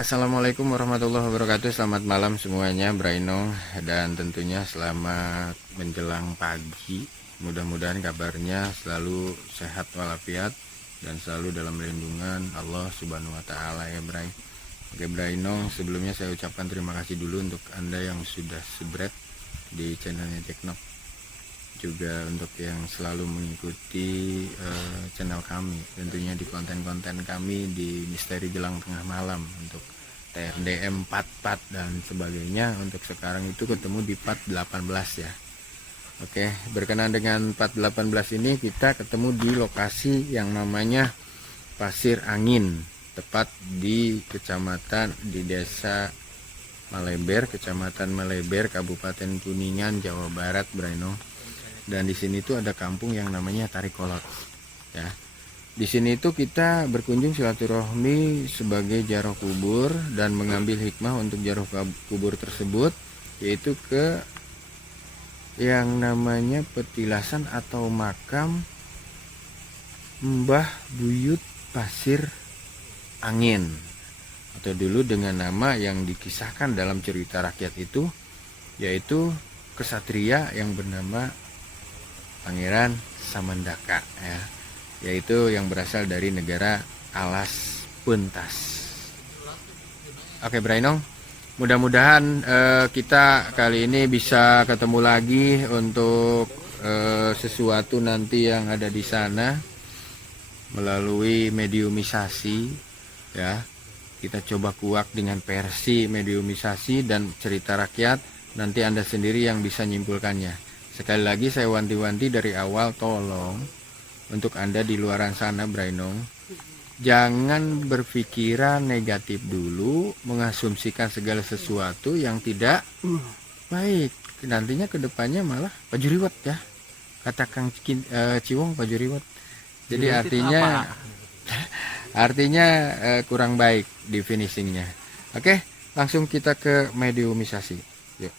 Assalamualaikum warahmatullahi wabarakatuh. Selamat malam semuanya, Brainong, dan tentunya selamat menjelang pagi. Mudah-mudahan kabarnya selalu sehat walafiat dan selalu dalam lindungan Allah Subhanahu wa taala ya, Bray. Oke, Brainong, sebelumnya saya ucapkan terima kasih dulu untuk Anda yang sudah subscribe di channelnya Teknok. Juga untuk yang selalu mengikuti channel kami, tentunya di konten-konten kami di Misteri Jelang Tengah Malam untuk TRDM 44 dan sebagainya. Untuk sekarang itu ketemu di part 18 ya. Oke, berkenan dengan part 18 ini kita ketemu di lokasi yang namanya Pasir Angin, tepat di desa Maleber, Kecamatan Maleber, Kabupaten Kuningan, Jawa Barat, Braino. Dan di sini tuh ada kampung yang namanya Tarikolot ya. Di sini itu kita berkunjung silaturahmi sebagai jaroh kubur dan mengambil hikmah untuk jaroh kubur tersebut, yaitu ke yang namanya petilasan atau makam Mbah Buyut Pasir Angin, atau dulu dengan nama yang dikisahkan dalam cerita rakyat itu, yaitu kesatria yang bernama Pangeran Samandaka ya, yaitu yang berasal dari negara Alas Pentas. Oke, Brainong, mudah-mudahan kita kali ini bisa ketemu lagi untuk sesuatu nanti yang ada di sana melalui mediumisasi ya. Kita coba kuak dengan versi mediumisasi dan cerita rakyat, nanti Anda sendiri yang bisa nyimpulkannya. Sekali lagi saya wanti-wanti dari awal, tolong untuk Anda di luaran sana, Brainong, jangan berpikiran negatif dulu, mengasumsikan segala sesuatu yang tidak baik. Nantinya kedepannya malah pajuriwat ya, kata Kang Ciwong, pajuriwat. Jadi artinya kurang baik di finishingnya. Oke, langsung kita ke mediumisasi. Yuk.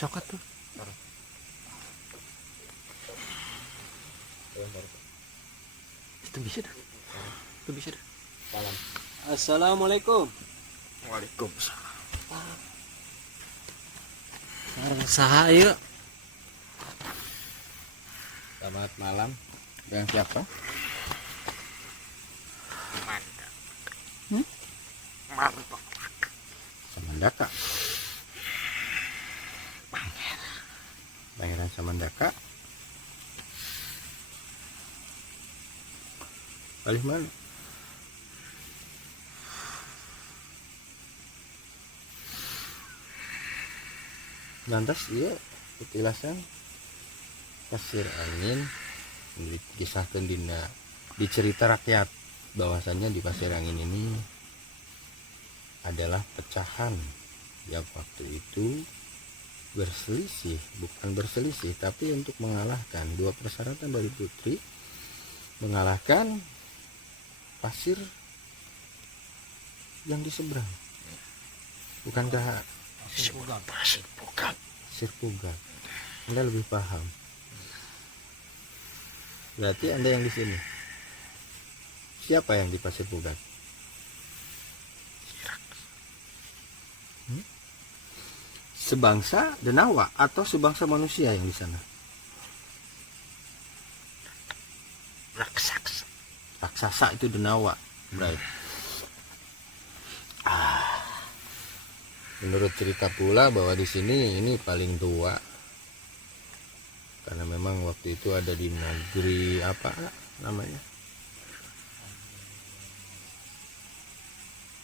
Coklat tuh. Itu bisa dah. Itu bisa dah. Salam. Assalamualaikum. Waalaikumsalam. Sareng saha ieu? Selamat malam. Dengan siapa? Mantap. Samandaka. Pangeran Samandaka. Balik mana? Lantas iya petilasan Pasir Angin dikisahkan di cerita rakyat bahwasannya di Pasir Angin ini adalah pecahan yang waktu itu berselisih, bukan berselisih tapi untuk mengalahkan dua persyaratan dari putri, mengalahkan pasir yang di seberang. Bukankah pasir pugat? Anda lebih paham. Berarti Anda yang di sini. Siapa yang di Pasir Pugat? Sebangsa Denawa atau sebangsa manusia yang di sana? Raksasa itu Denawa, Bray. Menurut cerita pula bahwa di sini ini paling tua, karena memang waktu itu ada di negeri apa namanya,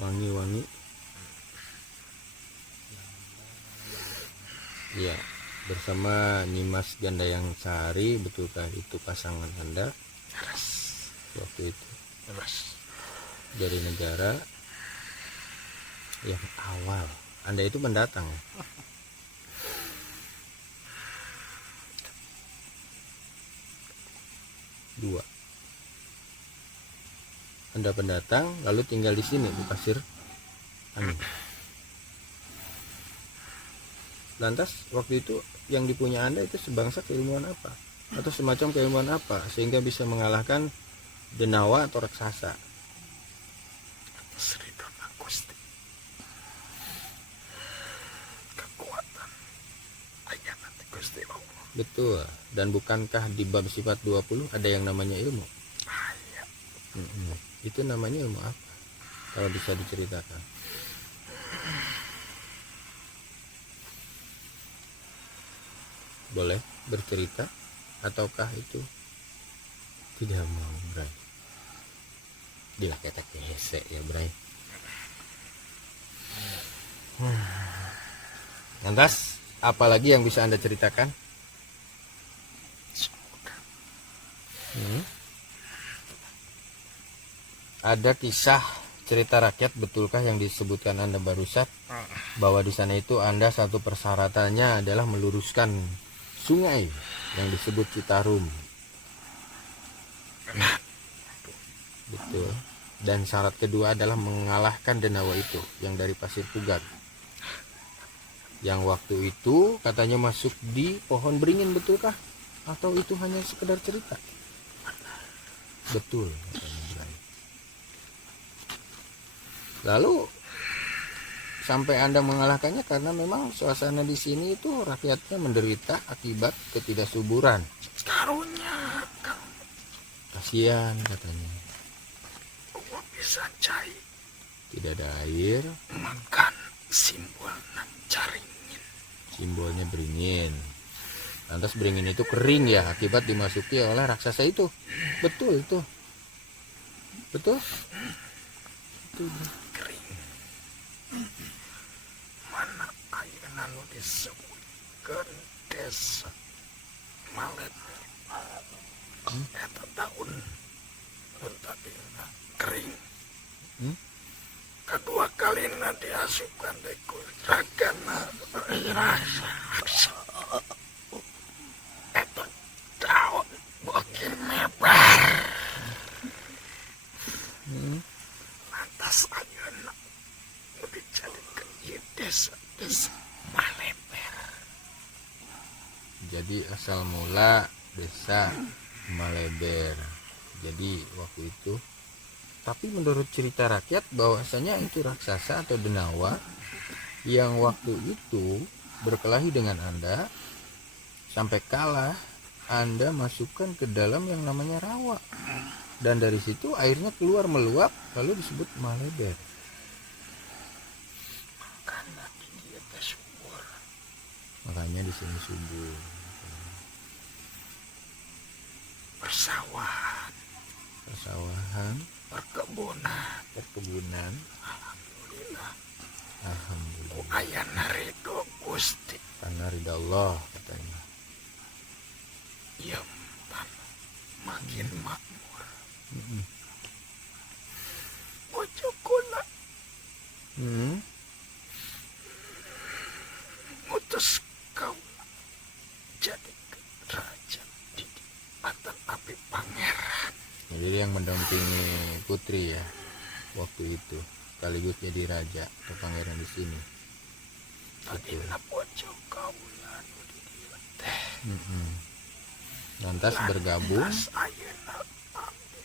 Wangi ya, bersama Nyimas Gandayang Sari. Betulkah itu pasangan Anda waktu itu dari negara yang awal Anda itu mendatang? 2. Anda pendatang lalu tinggal di sini di Pasir Angin. Lantas waktu itu yang dipunya Anda itu sebangsa keilmuan apa? Atau semacam keilmuan apa sehingga bisa mengalahkan denawa atau raksasa? Ridho Gusti. Kekuatan ayat nanti Gusti Allah. Betul. Dan bukankah di bab sifat 20 ada yang namanya ilmu? Ayat. Itu namanya ilmu apa? Kalau bisa diceritakan. Boleh bercerita ataukah itu tidak mau, Bray? Bila kita kehese ya, Bray. Lantas apalagi yang bisa Anda ceritakan? Ada kisah cerita rakyat, betulkah yang disebutkan Anda barusan, bahwa di sana itu Anda satu persyaratannya adalah meluruskan sungai yang disebut Citarum? Betul. Dan syarat kedua adalah mengalahkan denawa itu yang dari Pasir Pugat, yang waktu itu katanya masuk di pohon beringin, betulkah? Atau itu hanya sekedar cerita? Betul, katanya Bray. Lalu sampai Anda mengalahkannya karena memang suasana di sini itu rakyatnya menderita akibat ketidaksuburan. Karunya Kasihan katanya. gua bisa cai Tidak ada air, makan simbol nan caringin. simbolnya beringin. Lantas beringin itu kering ya akibat dimasuki oleh raksasa itu. Betul itu. Betul? Kering. Mana ayeuna nu disebutkeun desa Malet. Eta daun mun tadina kering. Kedua kalina diasupkan deui ku ragana rasa. Eta daun bokir mebar. Lantas ayeuna nu dijadikeun ieu desa Maleber. Jadi asal mula desa Maleber. Jadi waktu itu, tapi menurut cerita rakyat bahwasanya itu raksasa atau denawa yang waktu itu berkelahi dengan Anda sampai kalah. Anda masukkan ke dalam yang namanya rawa, dan dari situ airnya keluar meluap lalu disebut Maleber. Karena dia teh subur. Makanya di sini subur. Persawahan, perkebunan. alhamdulillah. Alhamdulillah. Ayana ridho Gusti. Karena ridha Allah katanya. Ieu tanah makin makmur. Bojokuna ngutus kaula jadi raja di Batan Api Pangeran. Jadi yang mendampingi putri ya waktu itu, sekaligus jadi raja atau pangeran di sini. Tadina bojok kaula nu di dieu teh. Lantas bergabung. Lantas ayeuna abdi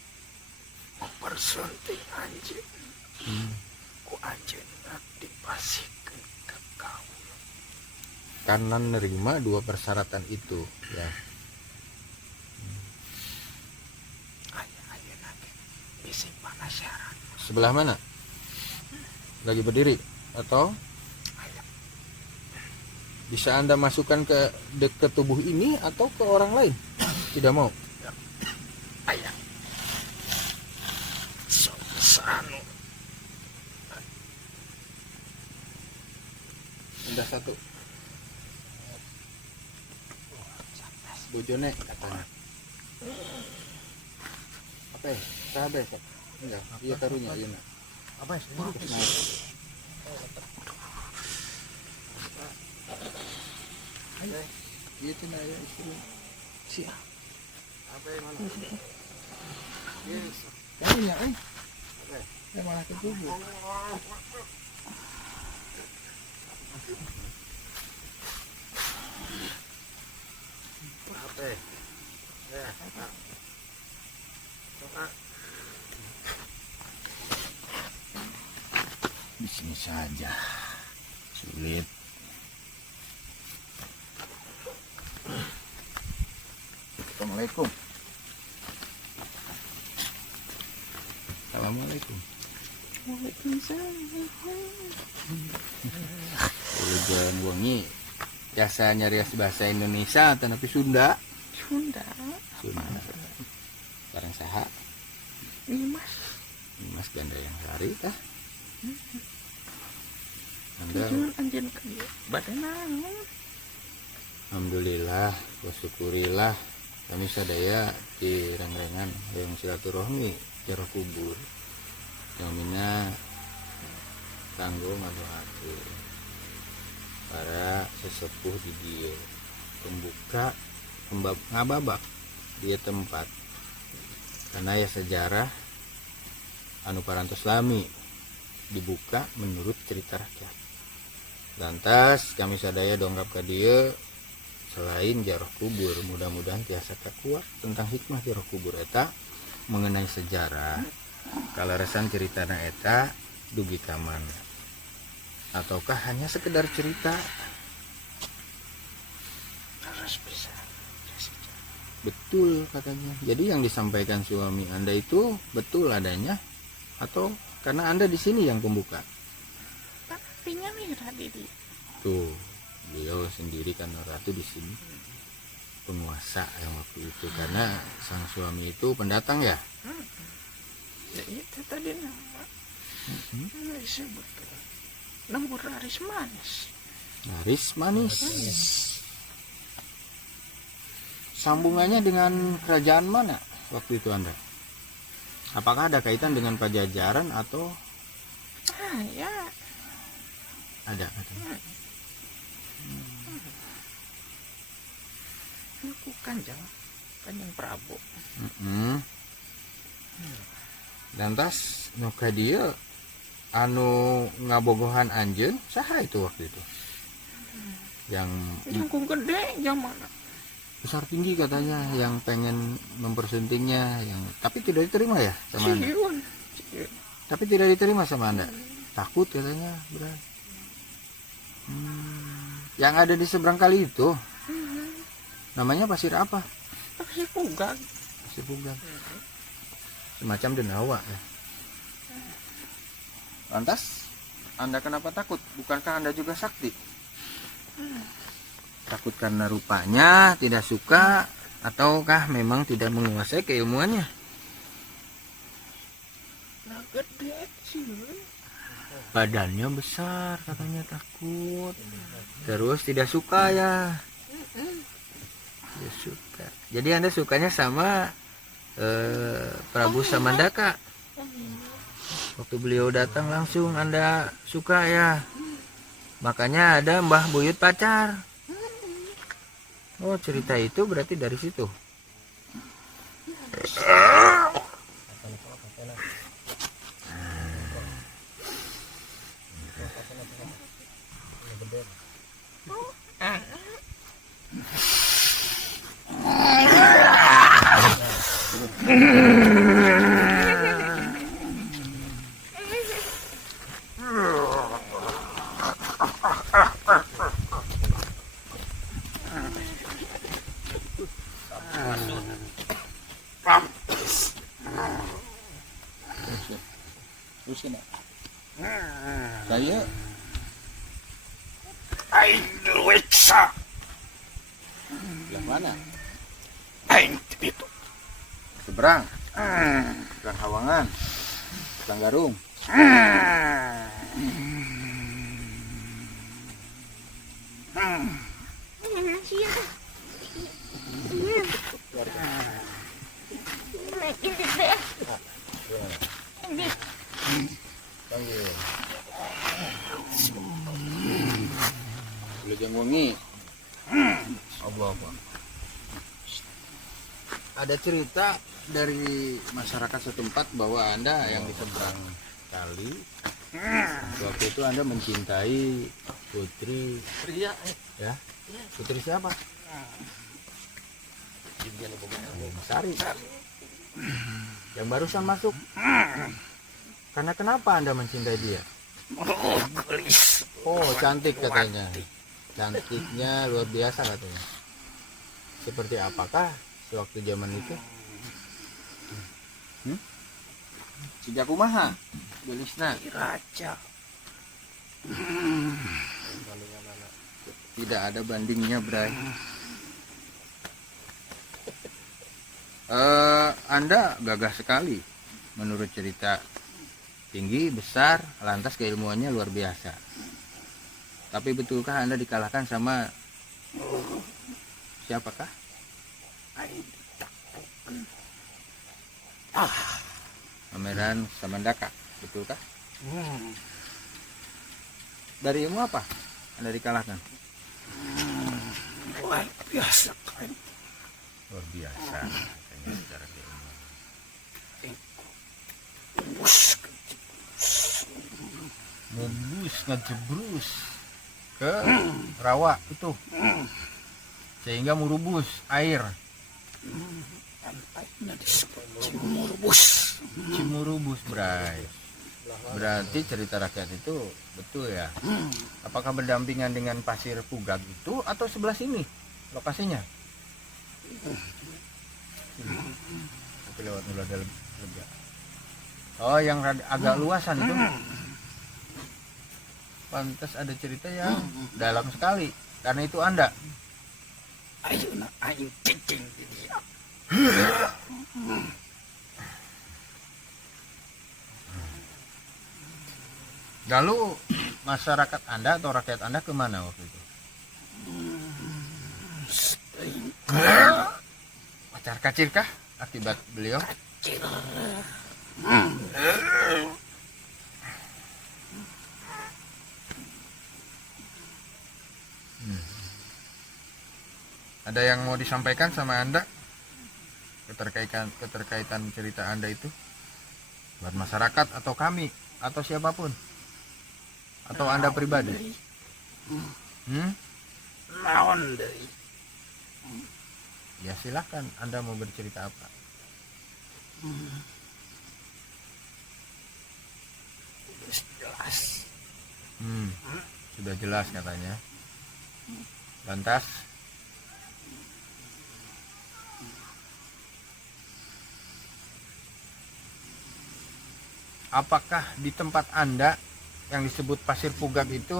mempersunting anjeun. Ku anjeunna dipasikeun ka kaula. Karena menerima dua persyaratan itu ya. Ayeuna ge bisi panasyaran. Sebelah mana? Lagi berdiri atau bisa Anda masukkan ke tubuh ini atau ke orang lain? Tidak mau. Aya. Sanu Udah satu. Bojone katanya. Apa ya? Sahabat ya? Enggak, iya taruhnya Yuna. apa ya? Itu nah ya istri. Siap. Apa yang mana? Kayaknya malah kebubuk. Di sini saja sulit. Assalamualaikum. Assalamualaikum. Hujan wangi biasa nyarias bahasa Indonesia tapi Sunda. Sunda. Barang saha? Mas ganda yang sari kah? Alhamdulillah, wasyukurilah kami sadaya di rengrengan yang silaturahmi jarak kubur yang mina tanggung ngadoakeun para sesepuh di dia pembuka ngababak dia tempat karena ya sejarah anu parantos lami dibuka menurut cerita rakyat. Lantas kami sadaya dongkap ke dia selain jaroh kubur, mudah-mudahan tiasa kuat tentang hikmah jaroh kubur eta mengenai sejarah kalaresan ceritana eta dugi ka mana ataukah hanya sekedar cerita. Betul katanya. Jadi yang disampaikan suami Anda itu betul adanya atau karena Anda di sini yang pembuka? Papinya Mira Didi. Tuh, beliau sendiri kan ratu di sini. Penguasa yang waktu itu karena sang suami itu pendatang ya. Ya itu tadi nama. Disebut. Nembur laris manis. Laris manis. Sambungannya dengan kerajaan mana waktu itu Anda? Apakah ada kaitan dengan Pajajaran atau? Ya. Ada. Aku Kanjeng Prabu. Lantas nuka dia anu ngabogohan anjeun saha itu waktu itu? Yang gede yang mana? Besar tinggi katanya yang pengen mempersuntingnya yang tapi tidak diterima ya sama Anda. Tapi tidak diterima sama Anda. Takut katanya, Bro. Yang ada di seberang kali itu. Namanya pasir apa? Pasir Pugang. Pasir Pugang. Semacam denawa ya. Lantas Anda kenapa takut? Bukankah Anda juga sakti? Takut karena rupanya tidak suka ataukah memang tidak menguasai keilmuannya? Nah, gede sih. Badannya besar katanya takut. Terus tidak suka ya. Tidak suka. Jadi Anda sukanya sama Prabu Samandaka. Waktu beliau datang langsung Anda suka ya. Makanya ada Mbah Buyut pacar. Oh, cerita itu berarti dari situ. Terus kena. Saya Aing duit sa. belah mana? Aing itu. Seberang. Seberang Hawangan. Seberang Garung. Belum wangi. Allah. ada cerita dari masyarakat setempat bahwa Anda yang di seberang kali waktu itu Anda mencintai putri Pria ya. Putri siapa? Sari. Yang barusan masuk. Karena kenapa Anda mencintai dia? gelis. Oh, cantik katanya. Cantiknya luar biasa katanya. Seperti apakah sewaktu zaman itu? Sejak kumaha? Gelisna. Raja. Tidak ada bandingnya, Bray. Anda gagah sekali menurut cerita. Tinggi, besar, lantas keilmuannya luar biasa. Tapi betulkah Anda dikalahkan sama siapakah? Pameran Samandaka, betulkah? Dari ilmu apa Anda dikalahkan? Luar biasa kan. Luar biasa katanya secara keilmuan. Ngebus, ngejebrus ke rawa itu sehingga merubus air. Tampaknya disebut Cimurubus. Cimurubus, Bray. Berarti cerita rakyat itu betul ya? Apakah berdampingan dengan pasir Pugak itu atau sebelah sini lokasinya? Tapi lewat Nula Lega. Oh, yang agak luasan itu. Pantas ada cerita yang dalam sekali. Karena itu Anda. Ayo nak ayo cicing dia. Lalu masyarakat Anda atau rakyat Anda kemana waktu itu? Pacar kacirkah akibat beliau? Ada yang mau disampaikan sama Anda keterkaitan cerita Anda itu buat masyarakat atau kami atau siapapun atau Anda pribadi? Naon deui? Ya silahkan, Anda mau bercerita apa? Jelas. Sudah jelas katanya. Lantas apakah di tempat Anda yang disebut Pasir Pugak itu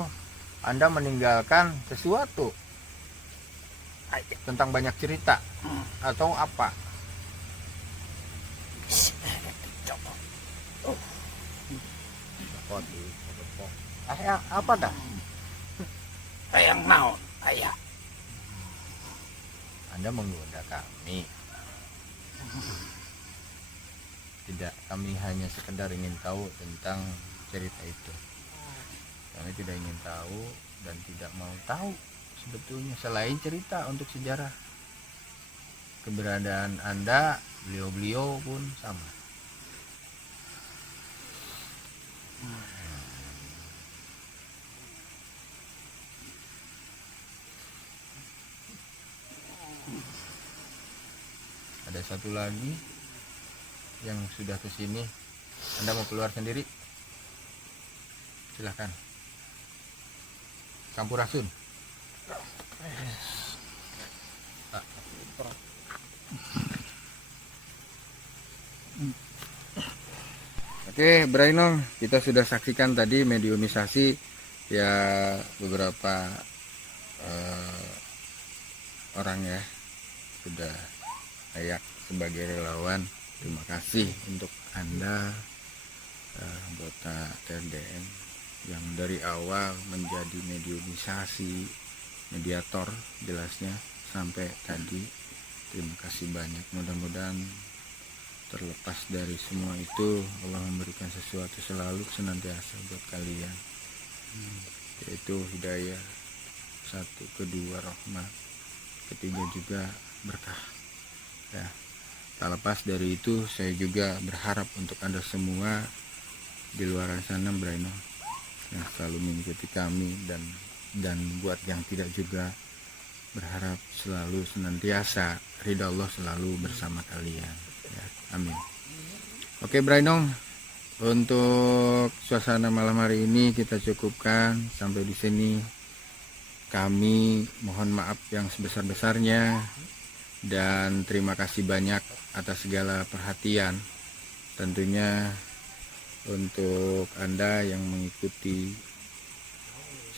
Anda meninggalkan sesuatu tentang banyak cerita atau apa? Apa dah? Yang naon? Ayah. Anda menggoda kami. Tidak, kami hanya sekedar ingin tahu tentang cerita itu. Kami tidak ingin tahu dan tidak mau tahu sebetulnya selain cerita untuk sejarah. Keberadaan Anda, beliau-beliau pun sama. Ada satu lagi yang sudah kesini. Anda mau keluar sendiri? Silahkan. Sampurasun. Oke, Braino, kita sudah saksikan tadi mediumisasi ya beberapa orang ya sudah layak sebagai relawan. Terima kasih untuk Anda anggota TRDN yang dari awal menjadi mediumisasi, mediator jelasnya sampai tadi. Terima kasih banyak. Mudah-mudahan terlepas dari semua itu Allah memberikan sesuatu selalu senantiasa buat kalian, yaitu hidayah, satu, kedua rahmat, ketiga juga berkah ya. Tak lepas dari itu, saya juga berharap untuk Anda semua di luar sana, Braino, yang selalu mengikuti kami, dan buat yang tidak juga, berharap selalu senantiasa ridha Allah selalu bersama kalian. Ya, amin. Oke, Braino, untuk suasana malam hari ini kita cukupkan sampai di sini. Kami mohon maaf yang sebesar-besarnya dan terima kasih banyak atas segala perhatian. Tentunya untuk Anda yang mengikuti,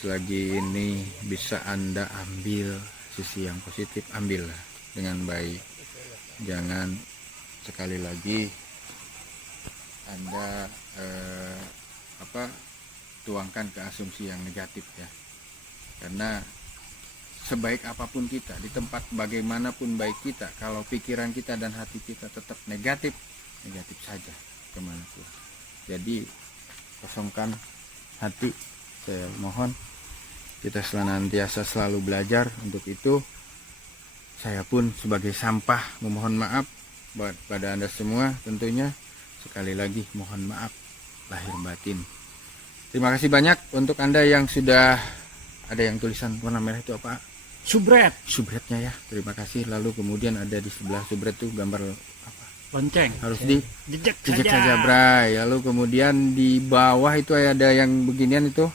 selagi ini bisa Anda ambil sisi yang positif, ambillah dengan baik. Jangan sekali lagi Anda tuangkan ke asumsi yang negatif ya. Karena sebaik apapun kita, di tempat bagaimanapun baik kita, kalau pikiran kita dan hati kita tetap negatif, negatif saja kemanapun. Jadi kosongkan hati, saya mohon. Kita senantiasa selalu belajar. Untuk itu saya pun sebagai sampah memohon maaf buat pada Anda semua. Tentunya sekali lagi mohon maaf lahir batin. Terima kasih banyak untuk Anda yang sudah, ada yang tulisan warna merah itu apa? Subretnya ya. Terima kasih. Lalu kemudian ada di sebelah subret tuh gambar apa? Lonceng. Harus di Jejak saja, Bray. Lalu kemudian di bawah itu ada yang beginian itu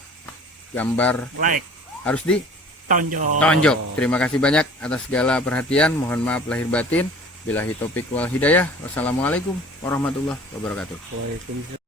gambar Like. harus di tonjok. Terima kasih banyak atas segala perhatian. Mohon maaf lahir batin. Billahi taufik wal hidayah. Wassalamualaikum warahmatullahi wabarakatuh. Waalaikumsalam.